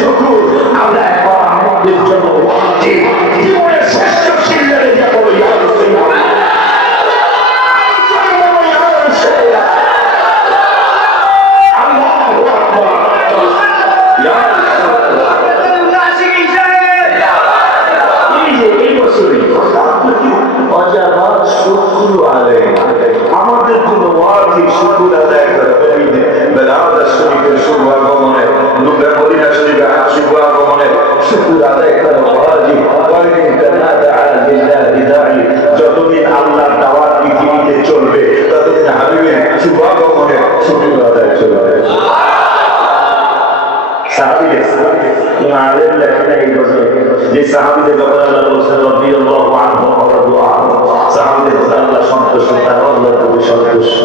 শুধু আমরা একবার আমাদের জন্য জীবনের শ্রেষ্ঠ সিল্লারে যা বলো ইয়া রাসূলুল্লাহ আমাদের জন্য ওয়াজিব শুকর আদায় করা বেলাওয়াত শরীফের শুভ আগমনে নূরে মদিনা শরীফের শুভ আগমনে শুকর আদায় করা ওয়াজিব ওয়ালিন তানাদা আলা বিল্লাহি দাঈ যতদিন আল্লাহর দাওয়াত পৃথিবীতে চলবে ততদিন হাবিবের শুভ আগমনে শুকর আদায় চলবে সাহাবীদের আলেম লেখেন এই গজল যে সাহাবীদের ব্যাপারে আল্লাহ বলেছেন রাদিয়াল্লাহু আনহু ওয়া রাদু আনহু সাহাবীদের আল্লাহ সন্তুষ্ট তারা আল্লাহর প্রতি সন্তুষ্ট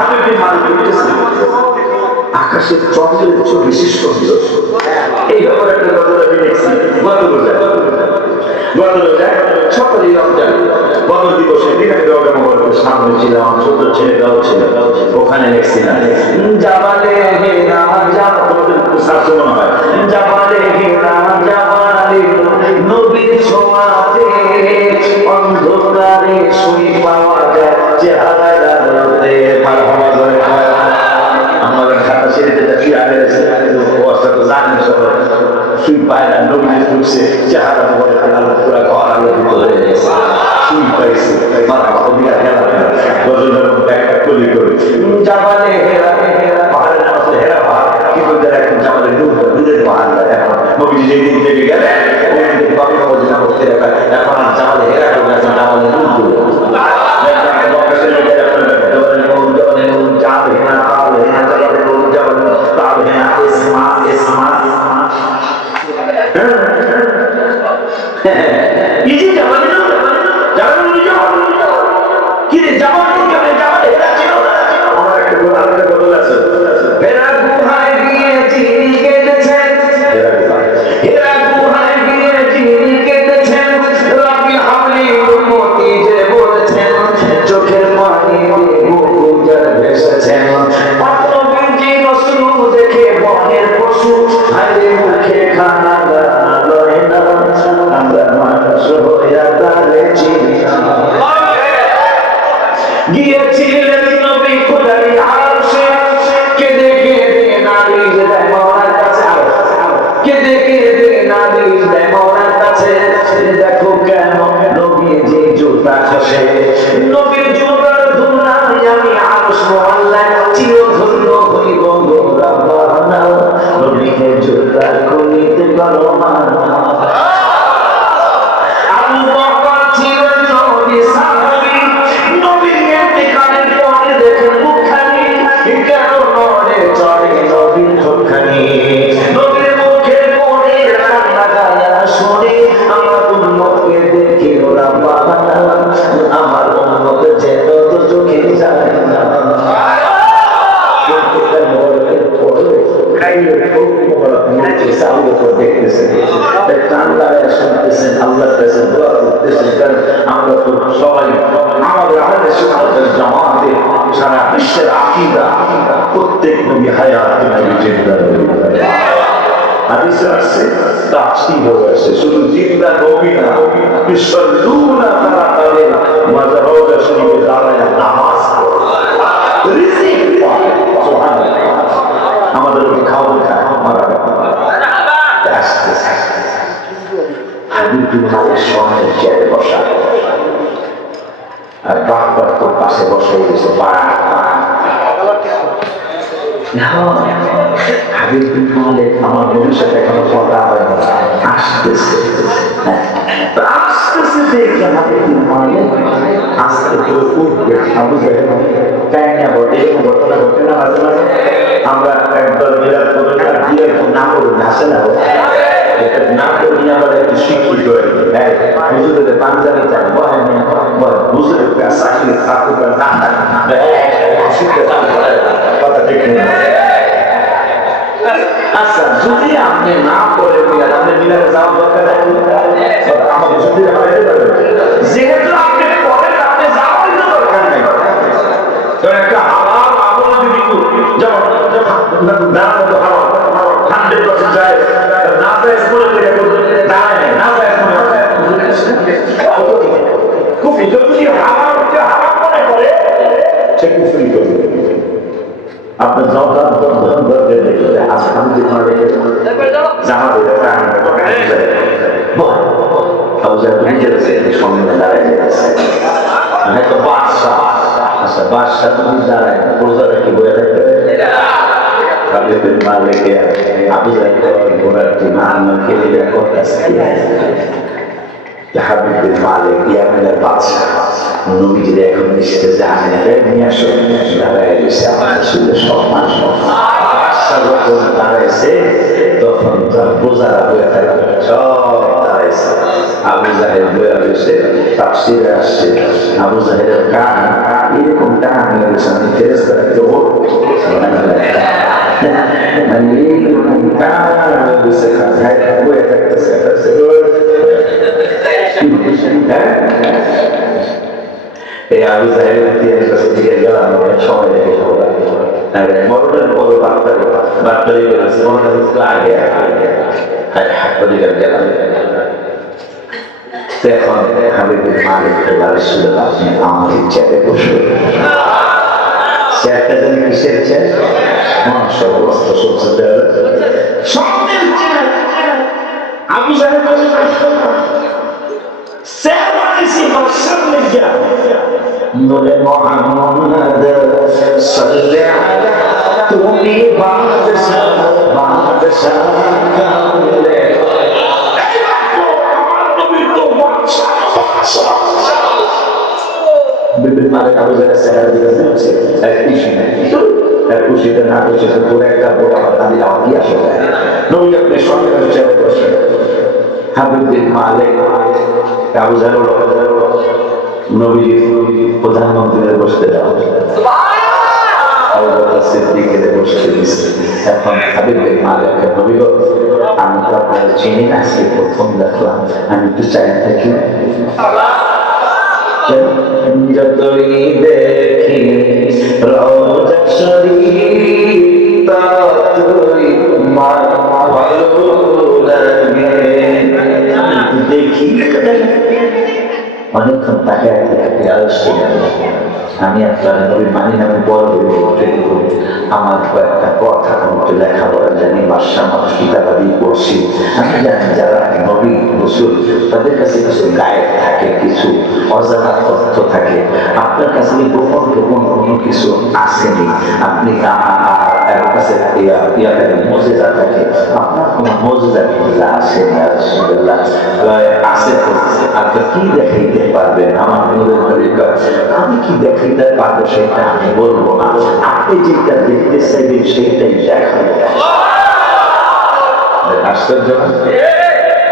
হাবিবের মালিক বলেছেন আকাশের চন্দ্রের চেয়ে বেশি সুন্দর এই ব্যাপারে একটা গজল আমি লিখছি গত রোজায় সকালে রমজান বদর দিবসের দিন আমি রোজা মোবারকের সামনে ছিলাম আমার ছোট ছেলেটাও ছিল ওখানে লিখছিলাম জাবালে হেরা জাবালে সাথে মনে হয় জাবালে হেরা জাবালে নবীর ছোঁয়াতে অন্ধকারে শুই পাওয়া যায় চেহারা আলোতে মারহাবা করে আমাদের খাতা ছেড়েতে যাচ্ছি আগে অবস্থা তো জানেন সবাই শুই পায় না নবীর ঢুকছে চেহারা করে আলো পুরা ঘর আলোকিত হয়ে গেছে শুই পাইছে মারহাবা অভিজ্ঞতা খেলা গজলের মধ্যে একটা কলি করে জাবালে হেরা পাহাড়ের নাম হচ্ছে হেরা পাহাড় কিন্তু যারা এখন জাবালে দূরের পাহাড় এখন নবীজি যেদিন থেকে গেলেন এখন আর জাবালে হেরা করে এখন জাবালে দূর গিয়েছিলেন নবী খোদার আরশে কেঁদে কেঁদে নালিশ দেয় মওলার কাছে কেঁদে কেঁদে নালিশ দেয় মওলার কাছে দেখো কেন নবীজি জুতা খসে নবীর জুতার ধুলায় আমি আরশ মহল্লায় চিরধন্য হইব গো রাব্বানা নবীকে জুতা খুলিতে পারো না আবু বকর ছিলেন নবী সাহাবী আমার উম্মত যেন তো চোখে যায় না আমরা তো সবাই আমাদের সারা বিশ্বের আকীদা প্রত্যেক নবী হায়াত নবী জিন্দা হাদিসে আসছে তাফসীর হয়েছে শুধু জিন্দা নবী না বিশ্বলুনা তারা তাদের মাযহাব শরীফে দাঁড়ায় নামাজ পড়ে রিজিক পায় সুবহানাল্লাহ আমাদের কি খাওয়া খায় মারা আসছে হাবিবুল মালিক সামনে চেয়ারে বসা আর বাবা তো পাশে বসে গেছে পাড়া হাবিবুল মালিক আমার ভবিষ্যতে এখনো কথা হয় না আসতেছে আসতেছে দেখে হাবিবুল মালিক আস্তে করে উঠবে আবু জাহেল কাহিনী বটে এরকম ঘটনা ঘটে না মাঝে মাঝে আমরা একবার বিরাট করে দিয়ে না করুন আসে না না করি আবার একটু শিক্ষিত হুজুরের পাঞ্জাবি চাই হুজুরের চাকরি থাকতে কথা ঠিক না আচ্ছা যদি আপনি না করে মিলাদ আপনি মিলাদে যাওয়ার দরকার আমাকে যদি যেহেতু আপনি পড়েন আপনি যাওয়ার দরকার নেই একটা হালাল আমল যদি আপনার নৌকা বন্ধন করবে আজ আমি যে ধরে জামা দিলে প্রাণ সামনে দাঁড়ায় যাচ্ছে হয়তো বাদশাহ আচ্ছা বাদশাহ তুমি দাঁড়ায় প্রজারা কি বয়ে থাকতে মালিকে আবু জাহেল ঘোড়ার টিম আমার খেলে করতেছে হাবিবের মালিক ইয়ামেনের বাদশাহ নবীজির এখন এসেছে জাহান্নামে নিয়ে আসো দাঁড়ায় এসে আমার শুধু সম্মান বাদশাহ যখন দাঁড়াইছে তখন তার প্রজারা বয়ে থাকবে সব দাঁড়াইছে আবু জাহেল বয়ে রয়েছে তাফসীরে আসছে আবু জাহেলের কান এরকম টান হয়ে গেছে আমি ফেরেশতারা তো মানে এইরকম টান হয়ে গেছে বয়ে থাকতেছে এই আবু জাহেলের ইতিহাস কাছে দিকে গেলাম সময় লেগে যাবে মরণের পরে বার্তারি করেছে মরণের আগে গেলাম এখন হাবিবের মালিক রাসূলুল্লাহ আপনি আমার ইচ্ছাতে বসে চেয়ারটা জানি কিসের চেয়ার সমস্ত স্বপ্নের চেয়ার আবু জাহেল বলে মোহাম্মদ সাল্লি আলা তুমি বাদশাহ বাদশাহ কামলে বিবির মালিক আবু জাহেল সেহারা দিয়েছে এক খুশি নাই এক খুশিতে না খুশিতে পুরো একটা বড় দাবি আমার কি আসে নবী আপনি সঙ্গে চেয়ে বসে হাবিবের মালিক আবু জাহেল নবী প্রধানমন্ত্রীদের বসতে যাওয়া এখন হাবিবের মালিক নবী আমি তো আপনার চিনি না সে প্রথম দেখলাম আমি একটু চাই থাকি যতই দেখি রওজা শরীফ ততই ভালো লাগে দেখি অনেকক্ষণ তাকে আমি আপনার নবীর মানি নামে বলবো আমার কয়েকটা কথা একটু লেখাপড়া জানি বাদশা মানুষ কিতাবাদি পড়ছি আমি জানি যারা নবী রসুল তাদের কাছে কিছু গায়েব থাকে কিছু অজানা তথ্য থাকে আপনার কাছে গোপন গোপন কোনো কিছু আসেনি আপনি কাছে মজেদা থাকে আপনার কোনো মজেদা কিন্তু আসেনি আসে তো আপনি কি দেখাইতে পারবেন আমার নূরের তরিকত আমি কি দেখাইতে পারবো সেটা আমি বলবো না আপনি যেটা দেখতে চাইবেন সেটাই দেখাবেন আশ্চর্য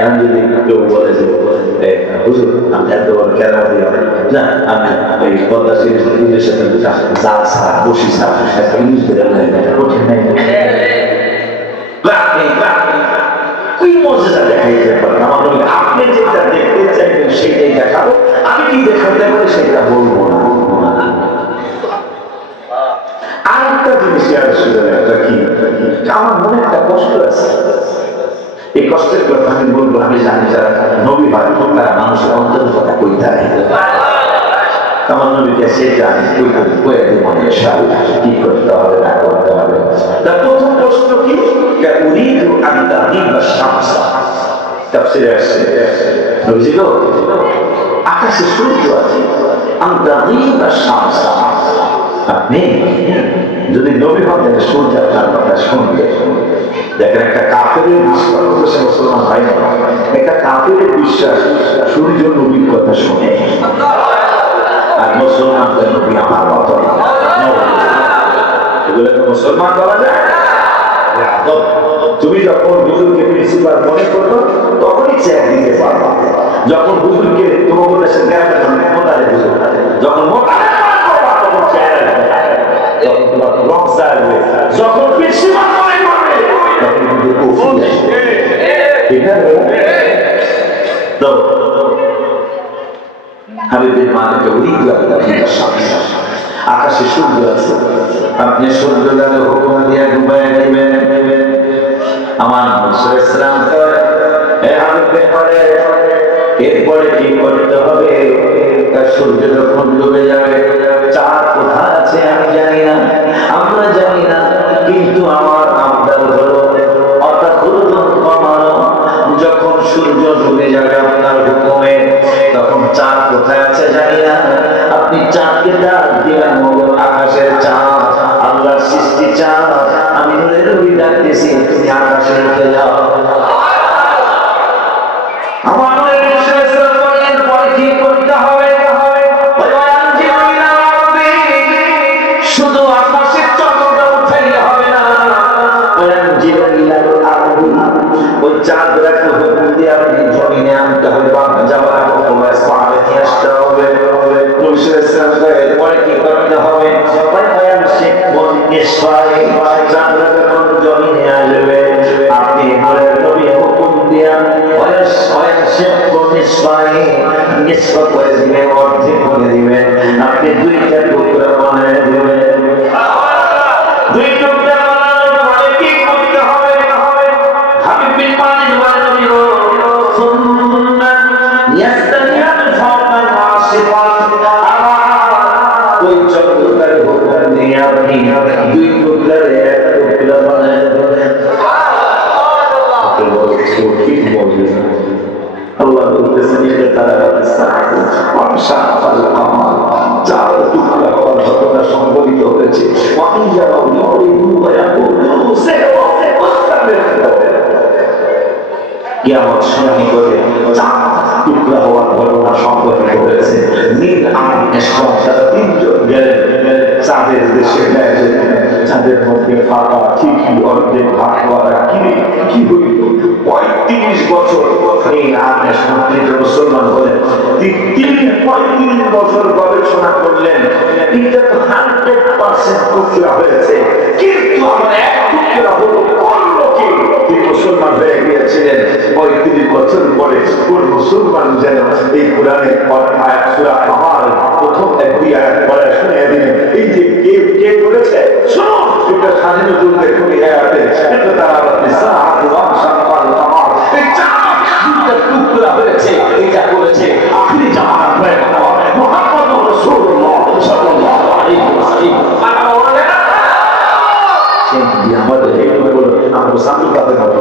আমি যদি কেউ বলে যে হুজুর আমি এত বড় কেনা দিয়ে না আমি এই পদ্মা সিরিজের সাথে জাল ছাড়া বসি ছাড়া একটা ইউজ করে কঠিন নাই ওই মর্যাদা দেখাইতে পারেন আমার নবী আপনি যেটা দেখতে চাইবেন সেটাই দেখাবো আমি কি দেখাতে পারি সেটা বলবো না আরেকটা জিনিস একটা কি আমার মনে একটা কষ্ট আছে এই কষ্টের কথা আমি বলবো আমি জানি যারা নবী হয় তারা মানুষের অন্তরের কথা কইতে হয় আমার নবীকে সেটা আমি কয়ে দেব ইনশাআল্লাহ কি করতে হবে না করতে হবে তার প্রথম প্রশ্ন কি উরিদু আন তাগিবা শামস তাফসীরে আসছে নবীজি গো আকাশে সূর্য আছে আন তাগিবা শামস আপনি যদি নবী হন তাহলে সূর্য আপনার কথা শুনবে দেখেন একটা কাফেরের বিশ্বাস মুসলমান হয় না একটা কাফেরের বিশ্বাস সূর্য নবীর কথা শুনে আর মুসলমানদের নবী আমার মত এগুলোকে মুসলমান বলা যায় তুমি যখন হুজুরকে প্রিন্সিপাল মনে করবো তখনই চেয়ার দিতে পারবা যখন হুজুরকে তোমার দেশের জ্ঞান মোতালে হুজুর যখন মোতালে তখন চেয়ার যখন তোমার রক্সা আসবে যখন প্রিন্সিপাল মনে করবে তখন কিন্তু কফি আসবে ঠিক আছে তো হাবিবের মালিককে উরিদু আন তাগিবা শামস আকাশে সূর্য আছে আপনি সূর্যটাকে হুকুম দিয়ে ডুবাই দিবেন আমার মুসা ইসলাম এরপরে কি করতে হবে সূর্য যখন ডুবে যাবে চাঁদ কোথায় আছে আমি জানি না আমরা জানি না সৃষ্টি চাও, আমি নূরের নবী ডাকতেছি, তুমি আকাশে উঠে যাও। আমার নূরের বিশ্বস্ত করলেন, পরে কি করতে হবে? শুধু আকাশের চন্দ্রটা উঠাইলে হবে না, ওই চাঁদ রাখতে হুকুম দিয়ে আপনি জমিনে আনতে হবে, বাঁধা যাওয়ার আগে পাহাড়ে নিয়ে আসতে হবে। পরে কি করতে হবে? চাঁদ যখন জমিনে আসবে, আপনি হুকুম দিয়া করে দিবেন, অর্ধেক করে দিবেন, আপনি দুইটা টুকরা বানিয়ে দিবেন। দুই টুকরা বানানোর পরে কি করতে হবে? হাবিব বিন মালিক বলেন, ওই চক্রটার হুকুম দিয়ে আপনি দুই টুকরার এক টুকরা বানিয়ে দেবেন। আল্লাহ বলতেছেন, চার টুকরা হওয়ার ঘটনা সংঘটিত হয়েছে। কিয়ামত শুনানি করে চার টুকরা হওয়ার ঘটনা সংঘটিত হয়েছে। নীল তারা তিনজন গেলেন চাঁদের দেশে। চাঁদের মধ্যে ফাঁকা, ঠিকই অর্ধেক ভাগ করা, কি হইল? ৩৫ বছর মুসলমান হলেন। ৩৫ বছর গবেষণা করলেন, এটা তো 100% টুকরা হয়েছে, কিন্তু আমার এক টুকরা হলো মুসলমান হয়ে গিয়েছিলেন। ৩৫ বছর পরে কোন মুসলমান যেন এই কোরআনের প্রথম এক দুই আয়াত পড়া শুনে দিলেন। এই যে কে করেছে, শুনুন, এটা স্বাধীন যুদ্ধের কোন আয়াতে, এটা তারা টুকরা হয়েছে, এটা করেছে আখরি জামানার পয়গম্বর মুহাম্মদুর রাসূলুল্লাহ সাল্লাল্লাহু আলাইহি ওয়াসাল্লাম। আমাদের এইগুলো আমরা সামনে পাতে হতো।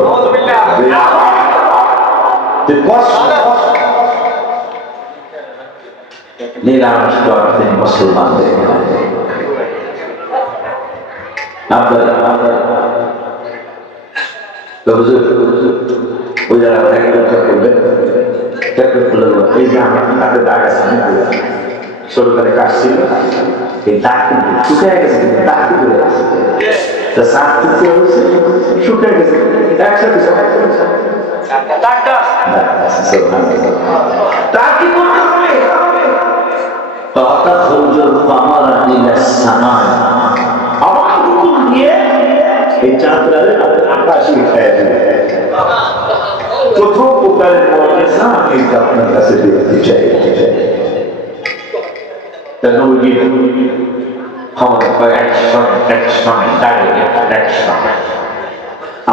মুসলমান ওই যারা করবে, এই যে আমার হাতে দাগ আছে, সরকারে কাজ ছিল, এই দাগ কিন্তু শুকিয়ে গেছে, কিন্তু দাগ কিন্তু শুকিয়ে গেছে একসাথে। তার কি করতে হবে? আমার হুকুম দিয়ে এই চাঁদটারে আকাশে উঠায় দেবে। প্রথম প্রকারের মুআজিজা আমি এটা আপনার কাছে দেখতে চাই।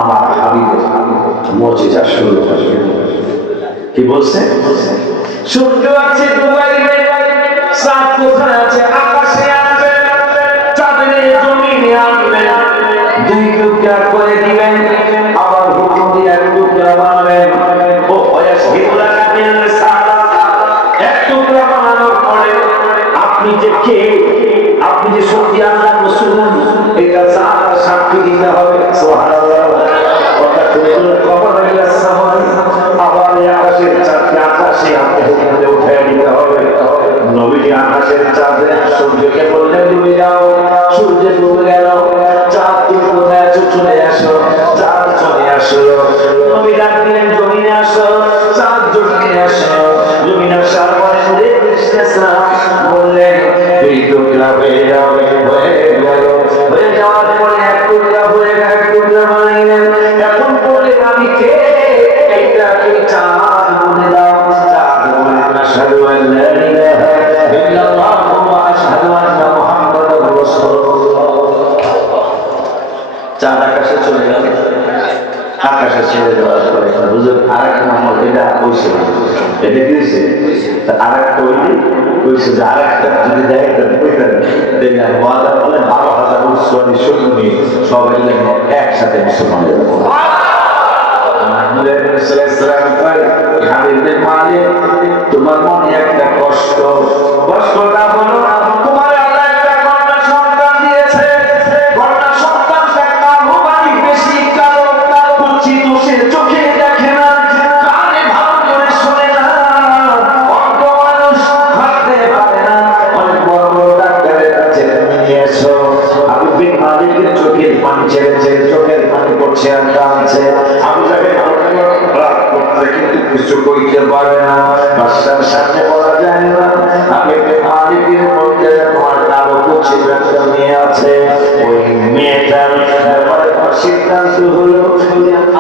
আমার হাবিবের মুআজিজা শুরু হবে। কি বলছে? সূর্য আছে ডুবাইবে, চাঁদ কোথায় আছে? আকাশে আছে। চাঁদের জমিনে আনবে, দুই টুকরা করে দিবেন, আবার হুকুম দিয়ে এক টুকরা বানাবেন। ও ওয়াসহিবুলা কাবিল সালাত, এক টুকরা বানানোর পরে আপনি যে কে, আপনি যে সত্যি আল্লাহর রাসূল, এটা সাক্ষী দিতে হবে। সুবহানাল্লাহ। আবার আকাশের চাঁদকে আকাশে আপনি হুকুম দিয়ে উঠায় দিতে হবে। নবীজি আকাশের চাঁদে সূর্যকে বললেন, ডুবে যাও। সূর্য ডুবে গেল। চাঁদ তুমি কোথায় আছো? চলে আসো। চাঁদ চলে আসলো। নবী ডাক দিলেন, জমিনে আসো। চাঁদ জমিনে আসো। জমিনে আসার পরে বললেন, দুই টুকরা হয়ে যাবে। হয়ে গেল। হয়ে যাওয়ার পরে এক টুকরা হয়ে গেল, এক টুকরা বানাইলেন। এখন বললেন, আমি কে? এইটা কি চাঁদ? বলে দাও। চাঁদ বলে, আশহাদু আল্লা ইলাহা ইল্লাল্লাহ ওয়া আশহাদু আন্না মুহাম্মাদার রাসূলুল্লাহ। চাঁদ আকাশে চলে গেল। আকাশে ছেড়ে দেওয়ার পরে হুজুর আরেকটা আমল, এটা কইছে, এটা দিয়েছে আরেকটা কইছে যে আরেকটা যদি দেয় তাহলে ওয়াদা বলে 12,000 উসওয়ানি সৈন্য নিয়ে সবাই একসাথে মুসলমান হয়ে যাবো। তোমার মনে একটা কষ্টটা হলো, তোমার আল্লাহ একটা কন্যা সন্তান দিয়েছে। কন্যা চোখের পানি ছেড়ে ছেড়ে চোখের পানি পড়ছে আর কাঁদছে। আবু জাহেল রাগ করতেছে কিন্তু কিছু কইতে পারে না, বাদশার সামনে বলা যায় না। আগে মালিকের মধ্যে তোমার কালো কুচি একটা মেয়ে আছে, ওই মেয়েটার ব্যাপারে সিদ্ধান্ত হলো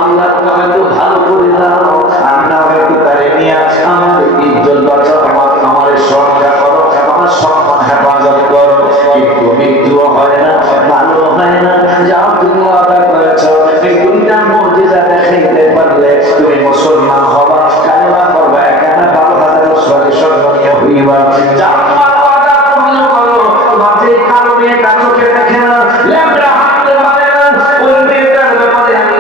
আমরা হয়তো ভালো করে দাও, আমরা হয়তো তারে নিয়ে আমার ইজ্জত বাঁচাও, আমার সরকার করো, আমার সম্মান হেফাজত করো। কিন্তু মৃত্যুও হয় না, ভালো হয় না। যাও তুমি ওয়াদা করেছ, এই দুইটা মুজিজা দেখাইতে পারলে তুমি মুসলমান হবা, কালেমা পড়বা, এখানে 12,000 বছরের সম্মানীয় হইবা। যাও তোমার ওয়াদা পূর্ণ করো। তোমার যে কালো মেয়েটা চোখে দেখে না, ল্যাংড়া হাঁটতে পারে না, ওই মেয়েটার ব্যাপারে আমি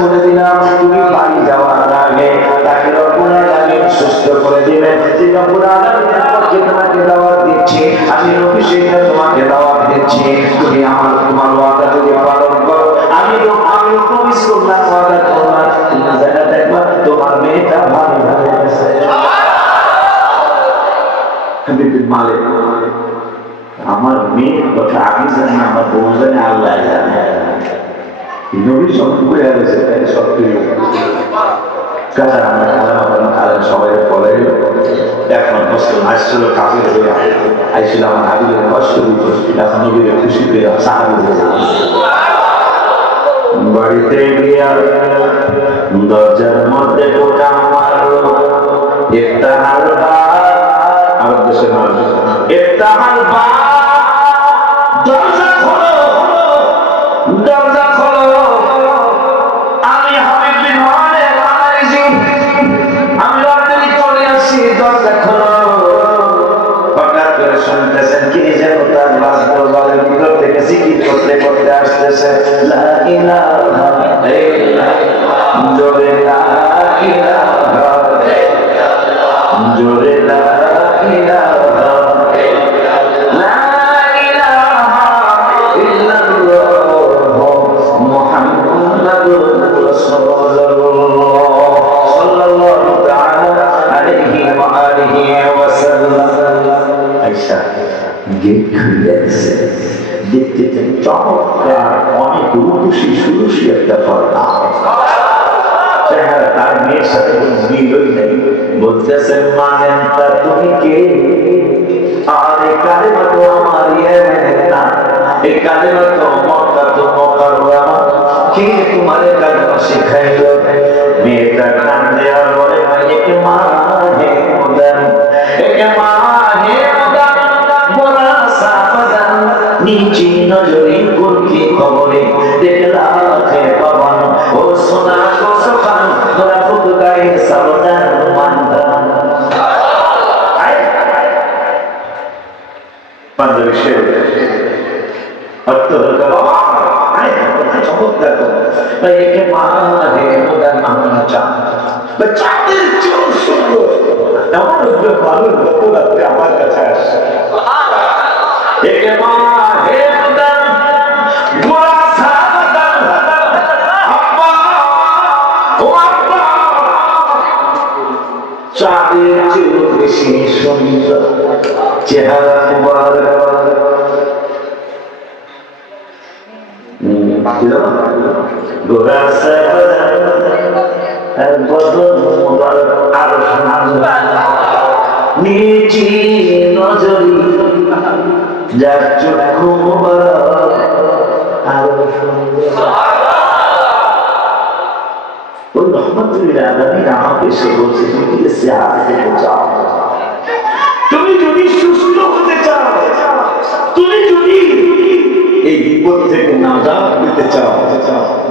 বলে দিলাম তুমি বাড়ি যাওয়ার আগে তাকে রব্বুল আলামিন সুস্থ করে দিবেন। যে রব্বুল আলামিনের পক্ষে তোমাকে দাওয়াত দিচ্ছি, আমি নবী সেটা তোমাকে দাওয়াত দিচ্ছি, তুমি তোমার ওয়াদা যদি পালন করো, আমি প্রমিস করলাম, ওয়াদা করলাম, তুমি জায়গা দেখবা তোমার মেয়েটা ভালো ভালো আছে। মালিক আমার মেয়ের কথা আমি জানি, আমার বোন জানে, আল্লাহ জানে। নবী সবটুকু গেছে সবটুকু কাজা আমরা কালাম সবাই পড়ে এখন মুসলিম আসছিল, কাফির হয়ে আইছিল, আমার হাবিবের কষ্ট দিত, এখন নবীর খুশি পেয়ে সাহায্য বাড়িতে গিয়া দরজার মধ্যে পোকা মারলো, ইফতাহাল বা আমার দেশের মানুষ ইফতাহাল বা দরজা খোলো, দরজা খোলো। আমি হাবিব বিন ওয়ালিদ আলাইহি আমি রাত্রি চলে আসি, দরজা খোলো। হঠাৎ করে শুনতেছেন কি যেন তার বাস দরজার ভিতর থেকে জিকির করতে করতে আসতেছে, লা ইলাহা ইল্লাল্লাহ, জোরে লা ইলাহা ইল্লাল্লাহ, জোরে লা ইলাহা দেখতে চমৎকার অনেক রূপসী সুরুষী একটা ফর্দা, চেহারা তার মেয়ের সাথে মিলই নেই। বলতেছেন মানেন তা তুমি কে? আর এই কালেমা তো আমার ইয়েমেনের না, এই কালেমা তো মক্কা তো মুকাররমা, কে তোমারে কালেমা শিখাইলো? মেয়েটা কান দেওয়ার পরে একে মা হে মুদান, একে মা হে মুদান, বলা সাফাদান, নিচে নজরে কুলকি খবরে দেখলা খে পাবান, ও সোনা কো সোখান তোরা ফুক গায়ে সাবধান মানদান। পাঞ্জাবি শের অর্থ হলো বাবা চমৎকার ভাই, একে মা হে মুদান আমরা চান বা চাঁদের চেয়েও সুন্দর এমন ভালো গল্প লাগবে আমার কাছে আসছে। একে মা হে মুদান গোরা সাবধান, আব্বা ও আব্বা, চাঁদের চেয়েও বেশি সুন্দর চেহারা মুবারক। গোরা সাবধান আর বদন মুবারক আরো সুন্দর, নিচি নজরি যার চক্ষু মুবারক আরো সুন্দর। ওই রহমতুল্লাহ আলামিন আমাকে এসে বলছে তুমি কি সেহাত পেতে চাও, তুমি যদি সুস্থ হতে চাও, তুমি যদি এই বিপদ থেকে নাজাত পেতে চাও,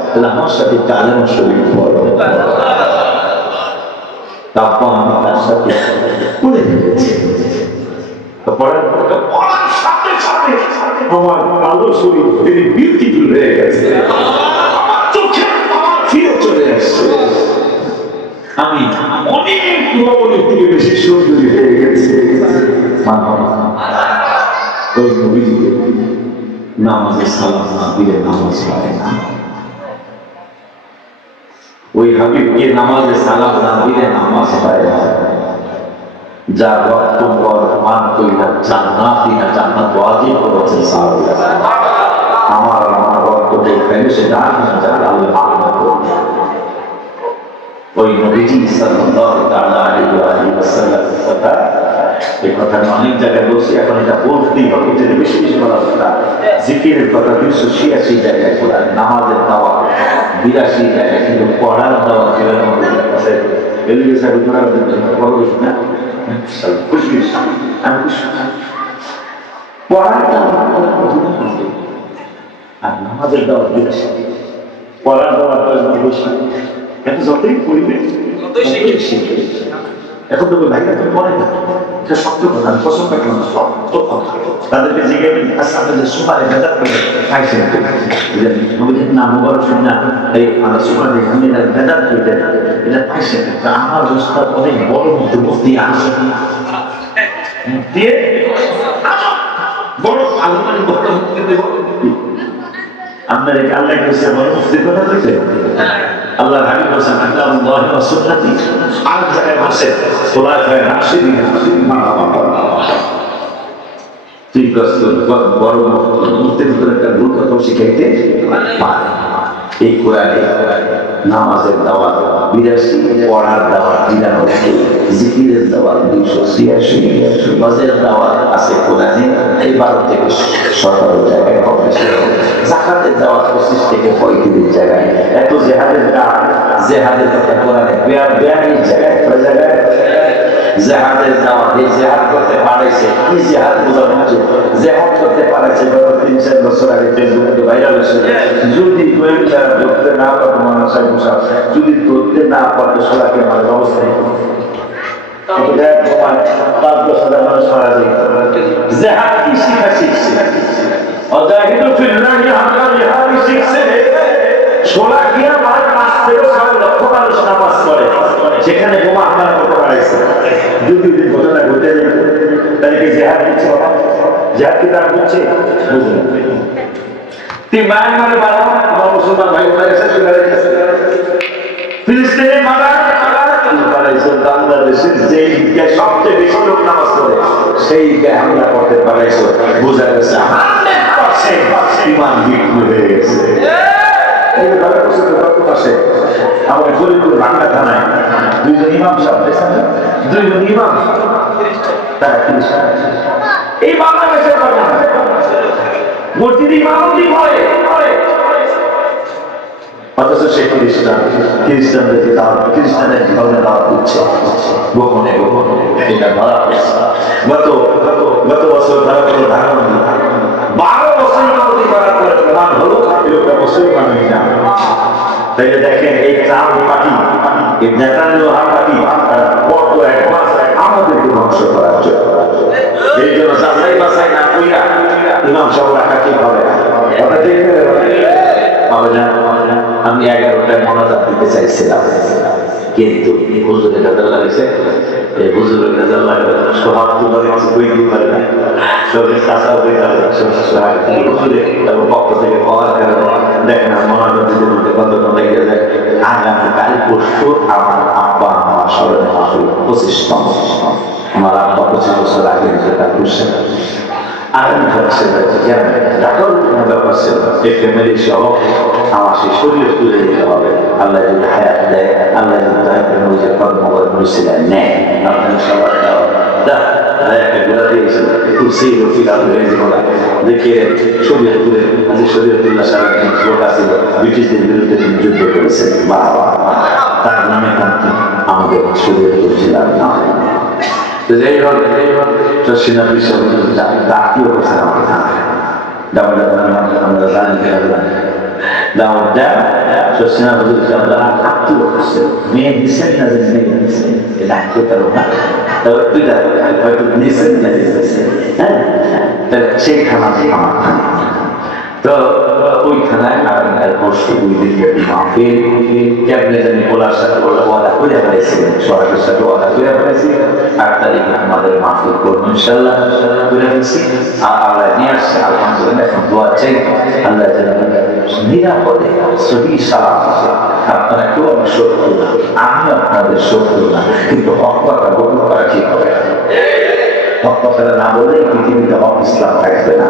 তাহলে আমার সাথে কালেমা শরীফ পড়ো। তারপর আমি তার সাথে পড়ে ফেলেছি, পড়ার সাথে সাথে আমার কালো শরীর ভেরি বিউটিফুল হয়ে গেছে, আমার চোখে আমার ফিরে চলে আসছে, আমি অনেক নবনের থেকে বেশি সুন্দরী হয়ে গেছে। ওই নবীজিকে নামাজে সালাম না দিলে নামাজ হয় না, ওই হাবিবকে নামাজে সালাম না দিলে নামাজ হয় না। যার রক্তপর মান কইরা জান্নাতি না জান্নাত ওয়াজিব করেছে সাহাবীরা। আমার বক্তব্য ফেলে সেটা আল্লাহ ওই নবীজি সাল্লাল্লাহু তাআলা আলাইহি ওয়াসাল্লাম কথা এই কথা অনেক জায়গায় বলছি, এখন এটা বলতেই হবে, এটা বেশি বেশি বলা কথা। জিকিরের কথা 286 জায়গায় বলা, নামাজের দাওয়াত 82 জায়গায়, কিন্তু পড়ার দাওয়াত এলিগে সাহেব করার জন্য বড় বেশি না, খুশি আমি খুশি পড়ার দাওয়াত আর নামাজের দাওয়াত 82, পড়ার দাওয়াত বেশি। এখন যতই পড়িবে শিখবে। এখন তো ভাইরা তো পড়ে না, এটা সত্য কথা, আমি পছন্দ করলাম সত্য কথা। তাদেরকে জিজ্ঞেস আচ্ছা আপনি যে সুপারে বেদাত করে খাইছেন, নবীজির নাম মুবারক শুনে না এই আমরা সুপারে আমি বেদাত করে এটা পাইছেন, আমার উস্তাদ অনেক বড় মুফতি আছে দিয়ে বড় আলমানি বড় মুফতি আপনার এই আল্লাহ কইছে বড় মুফতির কথা কইছে। আল্লাহ হাবিব বলেছেন আল্লাহু ওয়া সুন্নতি, আর জায়গায় বসে খোলাফায়ে রাশিদিন ঠিক আছে। বড় মুফতির ভিতরে একটা ভুল কথা শিখাইতে পারে। এই কোরআনে নামাজের দাওয়াত 82, পড়ার দাওয়াত 93, জিকিরের দাওয়াত 286, হজের দাওয়াত আছে কোরআনে 12 থেকে 17 জায়গায়, যাকাতের দাওয়াত 25 থেকে 35 জায়গায়, এত জেহাদের কথা কোরআনে 42 জায়গায়, কয় জায়গায় জেহাদের দাওয়াত। এই জেহাদ করতে পারাইছে, কি জেহাদ বোঝানো হচ্ছে, জেহাদ করতে পারাইছে গত 3-4 বছর আগে ফেসবুকে ভাইরাল হয়েছে। যদি গোয়েন্দারা ধরতে না পারতো মানুষ যদি ধরতে না পারতো সোলাকে আমাদের অবস্থা জেহাদ কি শিখা শিখছে, অজাহিদু ফিল্লাহি হাক্কা জিহাদি শিখছে। সোলাকিয়া মাঠ 5 থেকে 6 লক্ষ মানুষ নামাজ পড়ে, সেখানে বোমা হামলা করতে পারাইছে। যদি ঘটনা ঘটে যায় তাহলে কি জেহাদ দিচ্ছে বাবা? জেহাদ কি তার বুঝছে? বুঝলেন মায়ানমারে মারা আমার মুসলমান ভাই বোনের কাছে ফিলিস্তিনে মারা পারাইছে, বাংলাদেশের যে ঈদগাহ সবচেয়ে বেশি লোক নামাজ পড়ে সেই ঈদগাহ হামলা করতে পারাইছে। বোঝা গেছে 100% ইমান বিক্রি হয়ে গেছে। এই ভালো কিছু গত মাসে আমার ফরিদপুর ভাঙ্গা থানায় 2জন ইমাম সাহেব দেখছেন, 2জন ইমাম তারা এই বাংলাদেশের ঘটনা মসজিদে ইমামতি করে, অথচ সে খ্রিস্টানদেরকে খ্রিস্টানের ধর্মে দাওয়াত দিচ্ছে গোপনে গোপনে। এটা ধরা পড়ছে। গত বছর ধরা পড়লো ধারাবন্দি 12 বছর ইমামতি করার পরে প্রমাণ হলো লোকটা মুসলমান না। তাইলে দেখেন এই ট্রাম্প পার্টি, এই নেতানিয়াহু পার্টি তারা কত অ্যাডভান্স আমাদেরকে ধ্বংস করার জন্য। এই জন্য যাচাই বাছাই না কইরা ইমাম সাহেব রাখা ঠিক হবে না। আমি 11টায় মোনাজাত দিতে চাইছিলাম, কিন্তু হুজুরের কাজে লাগছে, এই হুজুরের কাজে লাগবে সব তুলে কিছু কই দিতে পারে না, সবের কাঁচা হয়ে যাবে। হুজুরের পক্ষ থেকে পাওয়ার কারণে দেখেন মোনাজাত দিতে দিতে কতক্ষণ লেগে যায়। আগামীকাল পরশু আমার আব্বা আমার স্মরণে আসল 25তম, আমার আব্বা 25 বছর আগে যেটা করছে আগামী হচ্ছে ডাক্তার ব্যাপার ছিল এই ফ্যামিলি সহ আমার সেই শরীর তুলে দিতে হবে। আল্লাহ যদি হায়াত দেয়, আল্লাহ যদি যে কর্মকর করেছিলেন নেয়, আপনার সবার ব্রিটিশদের বিরুদ্ধে যুদ্ধ করেছেন, তার নামে আমাদের শরীর তুলছিলাম না। যাই হোক চর্চিনা বিশ্ববিদ্যালয় আত্মীয় করছেন আমার আমরা জানি দাওয়াতটা চর্চিনা বিশ্ববিদ্যালয় আত্মীয় করছেন, মেয়ে দিচ্ছেন না যে মেয়ে দিচ্ছেন এটা আত্মীয় কারো না, তবে দুইটা হয়তো নিচ্ছেন না দিচ্ছেন। হ্যাঁ, সেই খানা আমার খানা তো ওই থানায় আগামীকাল পরশু 2 দিন মাহফিল ক্যাবিনেট আমি ওলার সাথে ওয়াদা করে ফেলেছিলেন, সরকারের সাথে ওয়াদা করে ফেলেছি 8 তারিখে আমাদের মাহফিল করবো ইনশাআল্লাহ করে ফেলছি। আর আল্লাহ নিয়ে আসছে আলহামদুলিল্লাহ। এখন দোয়া চাই আল্লাহ যেন নিরাপদে সহি সালাম আপনারা কেউ আমার শত্রু না, আমি আপনাদের শত্রু না, কিন্তু হক কথা গোপন করা ঠিক হবে। হক কথাটা না বললে পৃথিবীতে হক ইসলাম থাকবে না।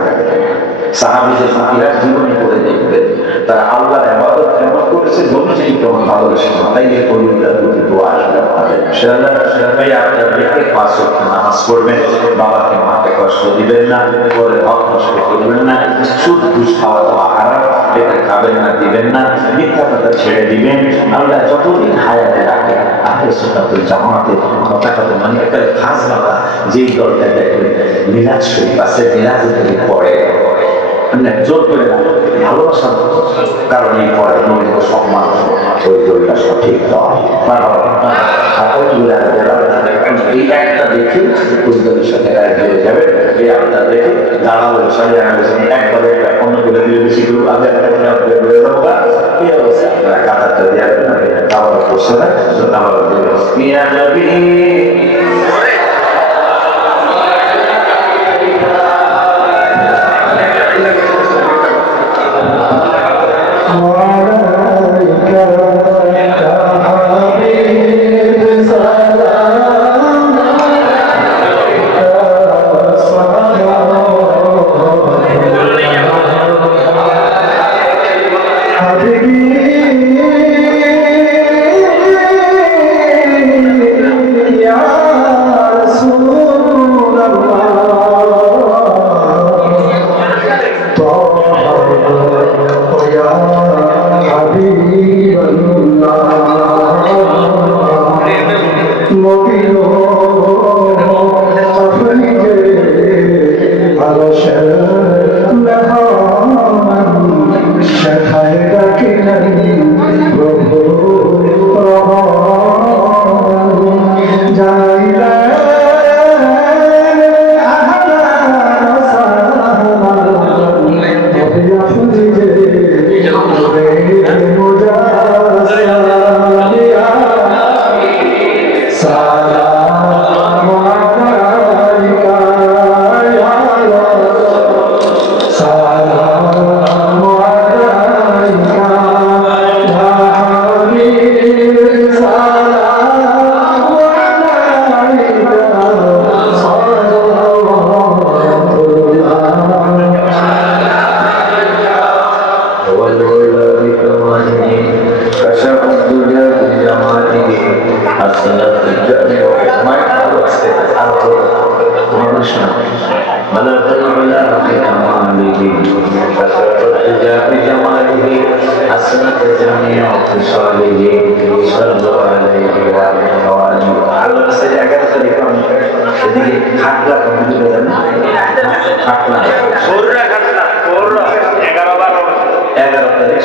সাহাবীদের ইতিহাস জীবনে করে দেখবেন, তারা আল্লাহর ইবাদত কেমন করেছে, নবীজিকে কেমন ভালোবেসে, তাই এই পরিবার প্রতি দোয়া আসবে আপনাদের ইনশাআল্লাহ। ভাই আপনার দেখে 5 ওয়াক্ত নামাজ পড়বেন, বাবাকে মাকে কষ্ট দিবেন না, পরে হক নষ্ট করবেন না, সুদ ঘুষ খাওয়া দাওয়া হারাম, এটা খাবেন না, দিবেন না, মিথ্যা কথা ছেড়ে দিবেন। আল্লাহ যতদিন হায়াতে রাখে আহলে সুন্নাতুল জামাতের পতাকাতে মানে একটা খাস বাবা যেই দলটা দেখবেন মিলাদ শরীফ আছে, মিলাদে যদি পড়ে জোর করে না, ভালোবাসার কারণেই পড়ে, নবীকে সম্মান, ওই দলটা সঠিক দল। এই একটা দেখে ওই দলের সাথে এক হয়ে যাবে, এই একটা দেখে দাঁড়াবো সাড়ে একবারে অন্য করে দিয়ে বেশি করে আগে এই অবস্থা আপনারা কাতারটা দিয়ে আসবেন, দাওয়া করছে না, দাওয়া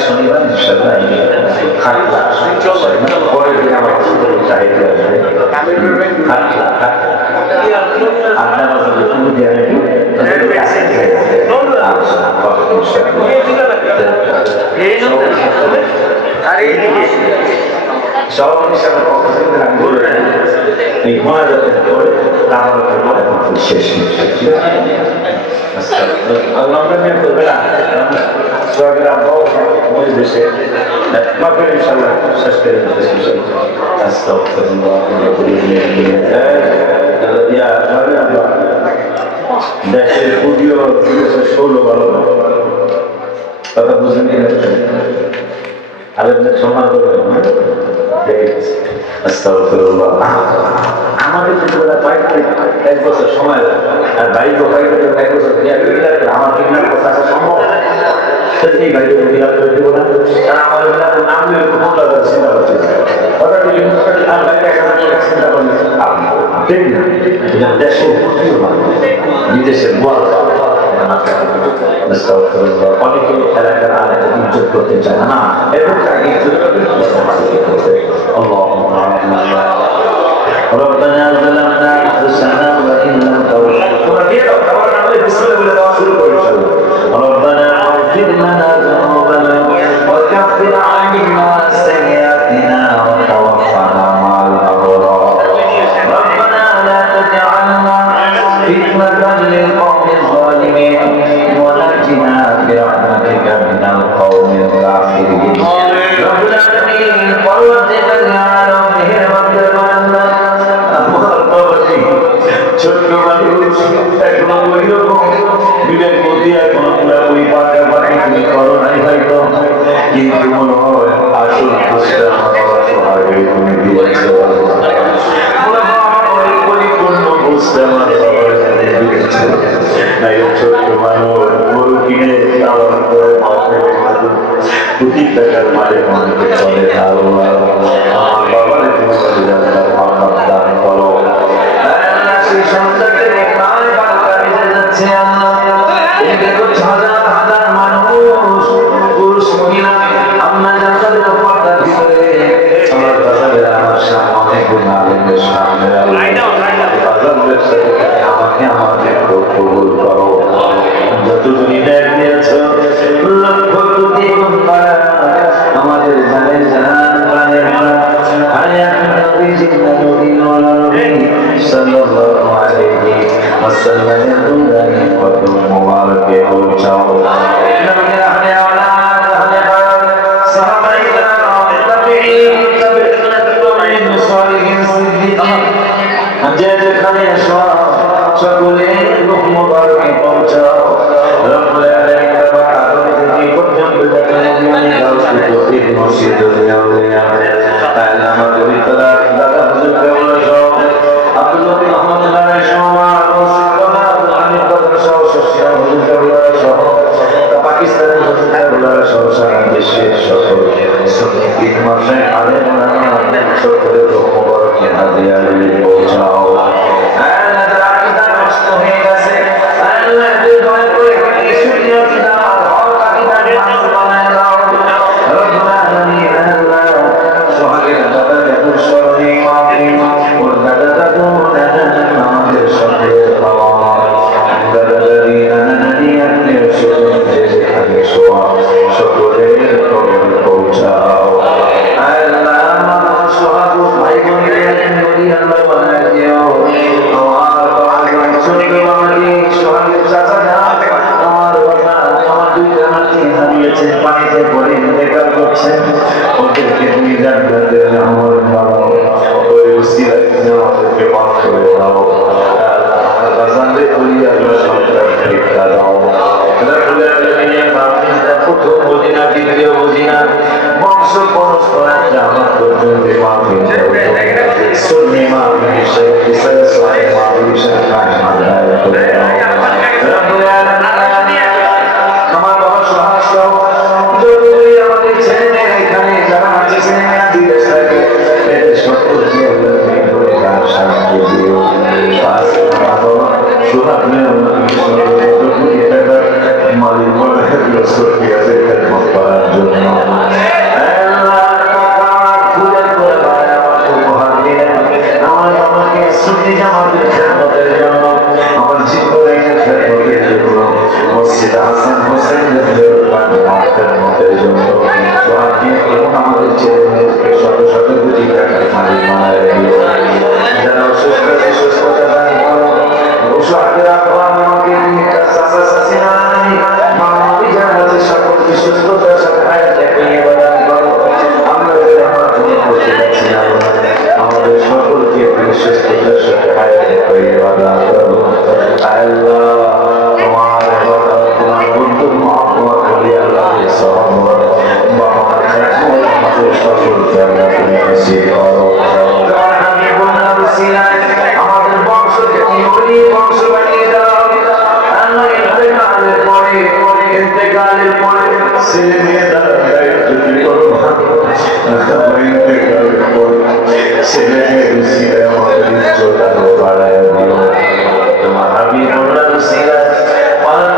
শনিবার ইনশাআল্লাহ খাটলা পরের দিন আমার চাইতে আসবে খাটলা আপনার সভাপতির সাথে এই মহাজাতের পরে তাহলে পরে শেষ আল্লাহ দেশে ইনশাআল্লাহ শেষ করে দেশের পুজো 16 ভালো কথা বুঝলেন আলেমদের সম্মান করবেন। আমাদের ছোটবেলা বাইরে 1 বছর সময় লাগে, আর বাইরে 1 বছর আমার কিনার কথা আসা সম্ভব এই বাইরে করে দেবো না, কারণ আমাদের নামলে চিন্তা করছে দেশের বিদেশের অনেকে এলাকার আলাদা ইজ্জত করতে চায় না, এবং তাকে ইজ্জত করতে ربنا ظلمنا انفسنا وان لم تغفر ربنا اغفر لنا ذنوبنا وكفر عنا سيئاتنا وتوفنا مع الابرار ربنا لا تجعلنا فتنة للقوم الظالمين ونجنا برحمتك من القوم الكافرين رب العالمين فرجنا العالم ছোট্ট মানুষ এখনো ওই রকম বিবেক বুদ্ধি এখনো পুরাপুরি কিন্তু মনে হয় আসল খুশিটা আমার আগে তুমি দিয়েছো, পরিপূর্ণ বুঝতে আমার দিয়েছো। ছোট্ট মানুষ গরু কিনে লালন করে কোটি টাকার মালিক মানুষকে চলে আমার বাবার তুমি দান করো। সেই সন্তানকে যাচ্ছে হাজার হাজার মানুষ পুরুষ মহিলা আপনার জানতে পর্দার ভিতরে আমার বাজারে আমার সামনে অনেক আলেমের সামনে বাজারের সাথে আমাকে আমাকে কবুল করো। যত তুমি দেখ দিয়েছ লক্ষ কোটি গুণ আমাদের জানেন জানান প্রাণের সাল্লাল্লাহু আলাইহি ওয়াসাল্লামের দুনিয়ায় কত মোবারকে পৌঁছাও। যে যেখানে সকলে মোবারকে পৌঁছাও। রব্বুল আলামিন মসজিদ আমাদের ভিতরে দাদা হুজুর কেবল সব আব্দুল রহমান লাগাই সমাজ আমি কথা সহ সোশ্যাল হুজুর কেবল সহ পাকিস্তানের হুজুর কেবল সহ সারা দেশের সকল ঈদ মাসে আলেম ওলামা সকলের মোবারকে হাদিয়া দিয়ে পৌঁছাও। পানিতে পড়ে বেকার করছেন ওদেরকে তুমি জান্নাতের আমল দাও, ওই উসিলায় তুমি আমাদেরকে মাফ করে দাও। বাজারে করি আল্লাহ সন্তান শিক্ষা দাও। রব্বুল আলামিনের মাহফিলটা প্রথম বুঝি না, দ্বিতীয় বুঝি না, বংশ পরস্পর একটা আমার পর্যন্ত মাহফিল সুন্নি মাহফিল শেখ ইসলাম সাহেব মাহফিল শেখ কাশমাল করে দাও। রব্বুল আলামিন আমার বাবা সহায় যদি আমাদের ছেলে এখানে যারা আছে ছেলেমেয়েরা বিদেশ থাকে এদের সকলকে শান্তি দিও। মালিক মনে করার জন্য আমার আমাকে ছুটি আমাদের খেদমতের জন্য আমার জীবনের খেদমতের জন্য মসজিদ হাসান হোসেনের খেদমতের জন্য আমাদের ছেলে মেয়েদেরকে শত শত কোটি টাকার মালিক বানায় দিও। যারা অসুস্থ আছে সুস্থতা দান করো। আমাকে চাচা চাচি নাই মামাবি যারা আছে সকলকে সুস্থতার সাথে হায়াতে নিয়ে দান করো। আমরা আমার জন্য বসে যাচ্ছি না, আমাদের সকলকে সুস্থতার সাথে হায়াতে নিয়ে দান করো। আল্লাহ তোমার তোমার বন্ধুর মহব্বত করি আল্লাহ সহমত বাবার খেদমত আমাদের সকলকে আল্লাহ তুমি নসিব করো। তোমার হাবিবুল্লাহ ওসিলায় আমাদের বংশকে তুমি বংশ বানিয়ে দাও। আল্লাহ ইন্তেকালের পরে ছেলে মেয়েরা দায়িত্ব তুমি করো। ইন্তেকালের পরে ছেলে মেয়ের ওসিলায় আমাদের ইজ্জত আরো বাড়ায় দিও। তোমার হাবিবুল্লাহ ওসিলায় আমাদের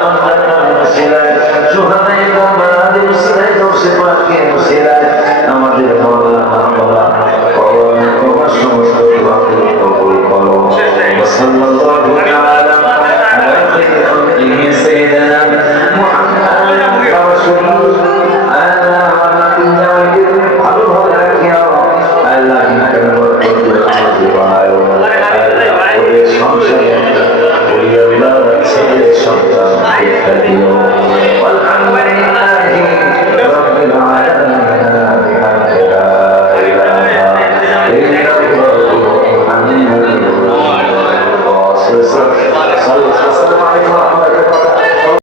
সমস্ত কবুল করো। সাল্লাল্লাহু তাআলা আলা খায়রি খালকিহি সাইয়্যিদিনা মুহাম্মাদ রাসূলুল্লাহ। আল্লাহ আমাদের ভালো ভালো রাখিও। আল্লাহ আমাদের বানাও। আল্লাহ ওদের সংসারে পরিবার ছেলে সন্তান শিক্ষা দিও।